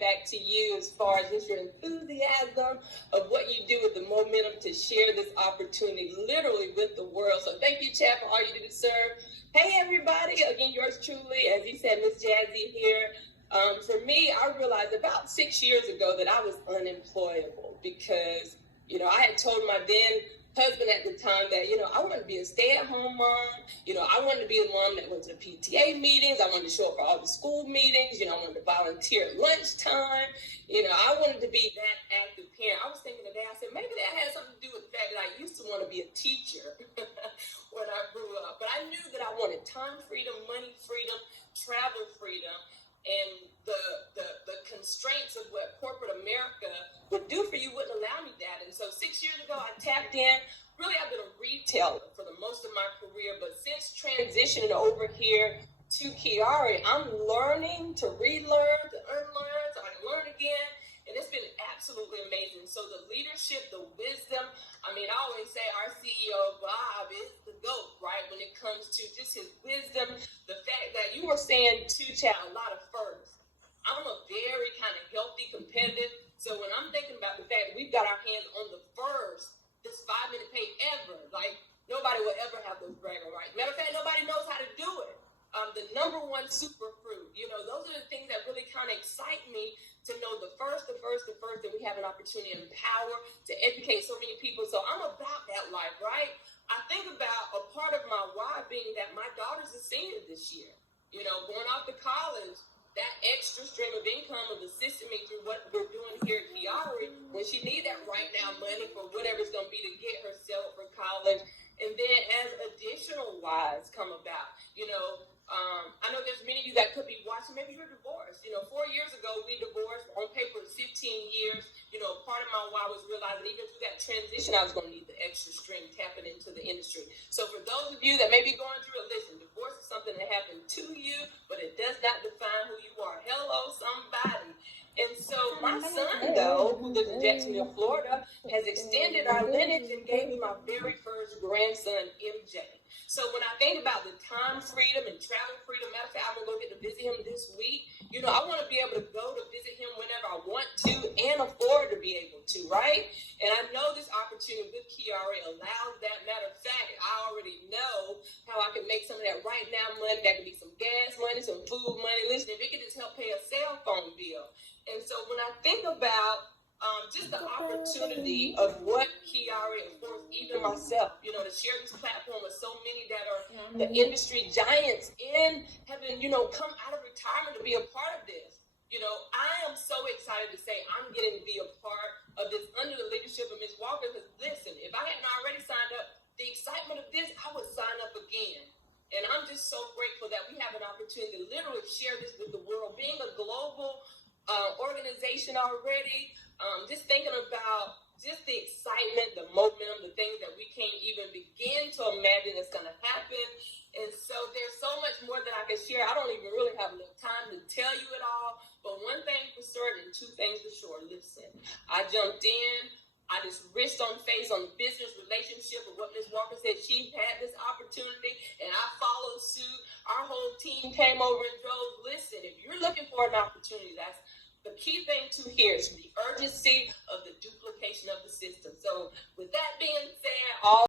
back to you as far as just your enthusiasm of what you do with the momentum to share this opportunity literally with the world. So thank you, Chad, for all you do to serve. Hey, everybody. Again, yours truly, as he said, Miss Jazzy here. For me, I realized about 6 years ago that I was unemployable because, I had told my then husband at the time that, I wanted to be a stay-at-home mom. I wanted to be a mom that went to the PTA meetings. I wanted to show up for all the school meetings. I wanted to volunteer at lunchtime. I wanted to be that active parent. I was thinking today, I said, maybe that had something to do with the fact that I used to want to be a teacher when I grew up. But I knew that I wanted time freedom, money freedom, travel freedom, and the constraints of what corporate America would do for you wouldn't allow me that. And so 6 years ago, I tapped in. Really, I've been a retailer for the most of my career, but since transitioning over here to QuiAri, I'm learning to relearn, to unlearn, so I can learn again. And it's been absolutely amazing. So the leadership, the wisdom, I always say our CEO, Bob, is the GOAT, right? When it comes to just his wisdom, the fact that you were saying too, Chad, a lot of firsts. I'm a very kind of healthy, competitive. So when I'm thinking about the fact that we've got our hands on the first, this 5-minute pay ever, like nobody will ever have those bragging rights. Matter of fact, nobody knows how to do it. The #1 Superfruit, those are the things that really kind of excite me to know the first, that we have an opportunity to empower, to educate so many people. So I'm about that life, right? I think about a part of my why being that my daughter's a senior this year, going off to college. That extra stream of income of assisting me through what we're doing here at QuiAri when she needs that right now money for whatever it's going to be to get herself for college. And then as additional whys come about, I know there's many of you that could be watching, maybe you're divorced. 4 years ago, we divorced. On paper, it's 15 years. Part of my why was realizing even through that transition, I was going to need the extra stream tapping into the industry. So for those of you that may be going through it, listen, divorce is something that happened to you, but it does not define who you are. Hello, somebody. And so my son, though, who lives in Jacksonville, Florida, has extended our lineage and gave me my very first grandson, MJ. So when I think about the time freedom and travel freedom, matter of fact, I'm going to go get to visit him this week. I want to be able to go to visit him whenever I want to and afford to be able to, right? And I know this opportunity with QuiAri allows that. Matter of fact, I already know how I can make some of that right now money. That could be some gas money, some food money. Listen, if it could just help pay a cell phone bill. And so when I think about just the opportunity of what QuiAri affords even myself, to share this platform with so many that are the industry giants and having, come out of retirement to be a part of this. I am so excited to say I'm getting to be a part of this under the leadership of Ms. Walker. Because listen, if I hadn't already signed up, the excitement of this, I would sign up again. And I'm just so grateful that we have an opportunity to literally share this with the world. Being a global organization already, just thinking about just the excitement, the momentum, the things that we can't even begin to imagine that's going to happen. And so there's so much more that I can share. I don't even really have enough time to tell you it all. But one thing for certain, two things for sure. Listen, I jumped in. I just risked on face on the business relationship of what Ms. Walker said. She had this opportunity, and I followed suit. Our whole team came over and drove. Listen, if you're looking for an opportunity, that's the key thing to here is